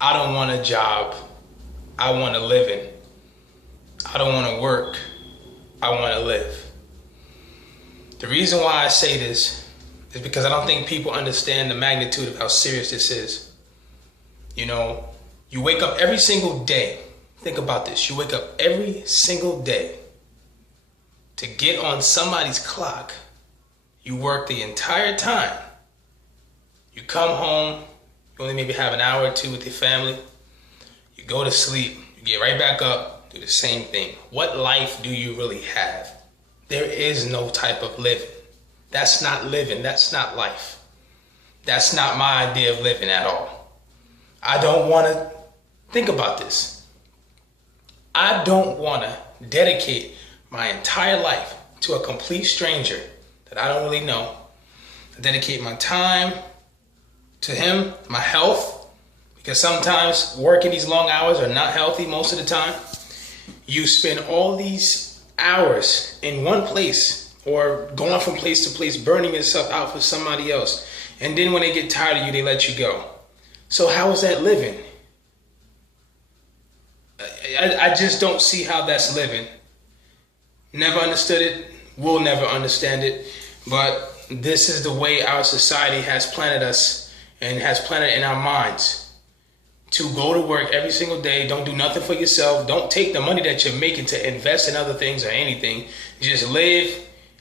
I don't want a job. I want to live in. I don't want to work. I want to live. The reason why I say this is because I don't think people understand the magnitude of how serious this is. You know, you wake up every single day. Think about this. You wake up every single day to get on somebody's clock. You work the entire time. You come home. You only maybe have an hour or two with your family. You go to sleep. You get right back up. Do the same thing. What life do you really have? There is no type of living. That's not living. That's not life. That's not my idea of living at all. I don't want to think about this. I don't want to dedicate my entire life to a complete stranger that I don't really know. I dedicate my time to him, my health, because sometimes working these long hours are not healthy most of the time. You spend all these hours in one place or going from place to place, burning yourself out for somebody else. And then when they get tired of you, they let you go. So how is that living? I just don't see how that's living. Never understood it, will never understand it. But this is the way our society has planted us and has planted in our minds. To go to work every single day, don't do nothing for yourself, don't take the money that you're making to invest in other things or anything. Just live,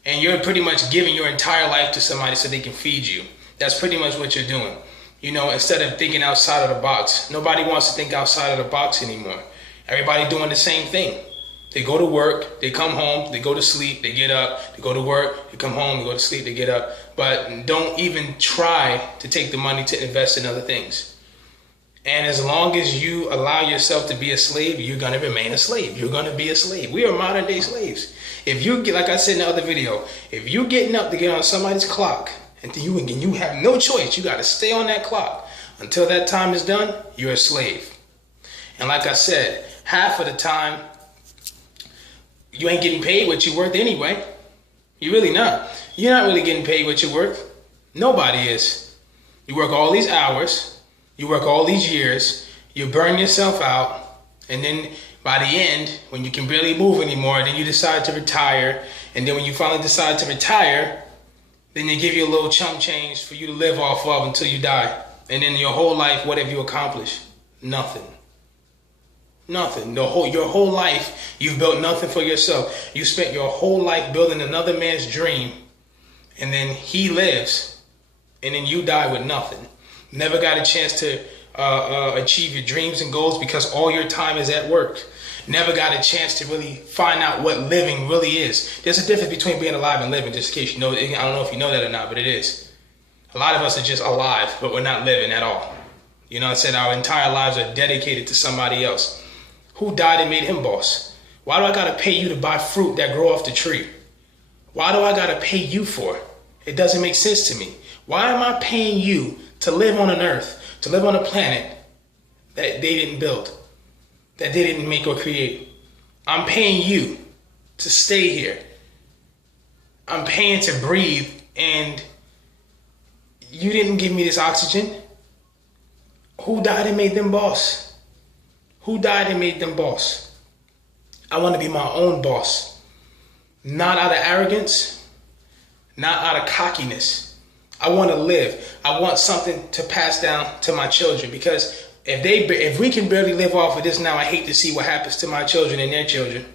and you're pretty much giving your entire life to somebody so they can feed you. That's pretty much what you're doing. You know, instead of thinking outside of the box. Nobody wants to think outside of the box anymore. Everybody doing the same thing. They go to work, they come home, they go to sleep, they get up, they go to work, they come home, they go to sleep, they get up. But don't even try to take the money to invest in other things. And as long as you allow yourself to be a slave, you're going to remain a slave. You're going to be a slave. We are modern day slaves. If you get, like I said in the other video, if you're getting up to get on somebody's clock and you have no choice, you got to stay on that clock until that time is done, you're a slave. And like I said, half of the time, you ain't getting paid what you're worth anyway. You're really not. You're not really getting paid what you're worth. Nobody is. You work all these hours. You work all these years. You burn yourself out. And then by the end, when you can barely move anymore, then you decide to retire. And then when you finally decide to retire, then they give you a little chump change for you to live off of until you die. And then your whole life, what have you accomplished? Nothing. Nothing. Your whole life, you've built nothing for yourself. You spent your whole life building another man's dream, and then he lives, and then you die with nothing. Never got a chance to achieve your dreams and goals because all your time is at work. Never got a chance to really find out what living really is. There's a difference between being alive and living, just in case you know. I don't know if you know that or not, but it is. A lot of us are just alive, but we're not living at all. You know, I said our entire lives are dedicated to somebody else. Who died and made him boss? Why do I gotta pay you to buy fruit that grow off the tree? Why do I gotta pay you for it? It doesn't make sense to me. Why am I paying you to live on an earth, to live on a planet that they didn't build, that they didn't make or create? I'm paying you to stay here. I'm paying to breathe, and you didn't give me this oxygen. Who died and made them boss? Who died and made them boss? I want to be my own boss. Not out of arrogance, not out of cockiness. I want to live. I want something to pass down to my children, because if we can barely live off of this now, I hate to see what happens to my children and their children.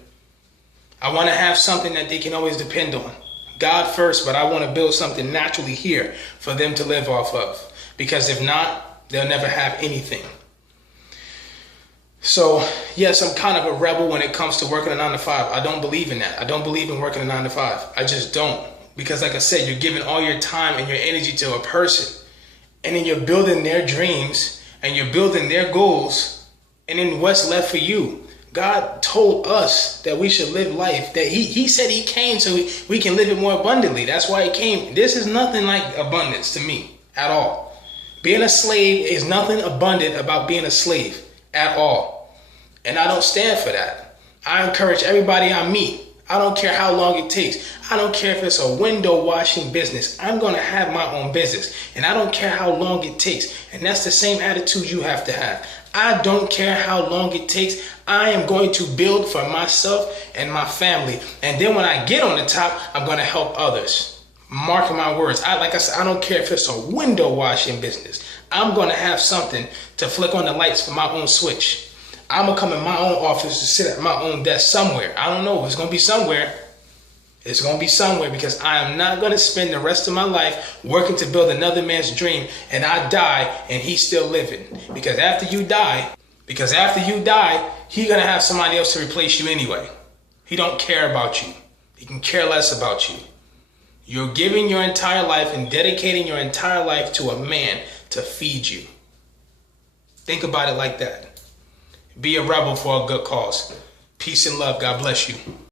I want to have something that they can always depend on. God first, but I want to build something naturally here for them to live off of. Because if not, they'll never have anything. So, yes, I'm kind of a rebel when it comes to working a 9 to 5. I don't believe in that. I don't believe in working a 9 to 5. I just don't. Because like I said, you're giving all your time and your energy to a person. And then you're building their dreams and you're building their goals. And then what's left for you? God told us that we should live life. That he said he came so we can live it more abundantly. That's why he came. This is nothing like abundance to me at all. Being a slave is nothing abundant about being a slave at all. And I don't stand for that. I encourage everybody I meet. I don't care how long it takes. I don't care if it's a window washing business. I'm going to have my own business. And I don't care how long it takes. And that's the same attitude you have to have. I don't care how long it takes. I am going to build for myself and my family. And then when I get on the top, I'm going to help others. Mark my words. Like I said, I don't care if it's a window washing business. I'm going to have something to flick on the lights for my own switch. I'm going to come in my own office to sit at my own desk somewhere. I don't know. It's going to be somewhere. It's going to be somewhere, because I am not going to spend the rest of my life working to build another man's dream and I die and he's still living. Because after you die, he's going to have somebody else to replace you anyway. He don't care about you. He can care less about you. You're giving your entire life and dedicating your entire life to a man to feed you. Think about it like that. Be a rebel for a good cause. Peace and love. God bless you.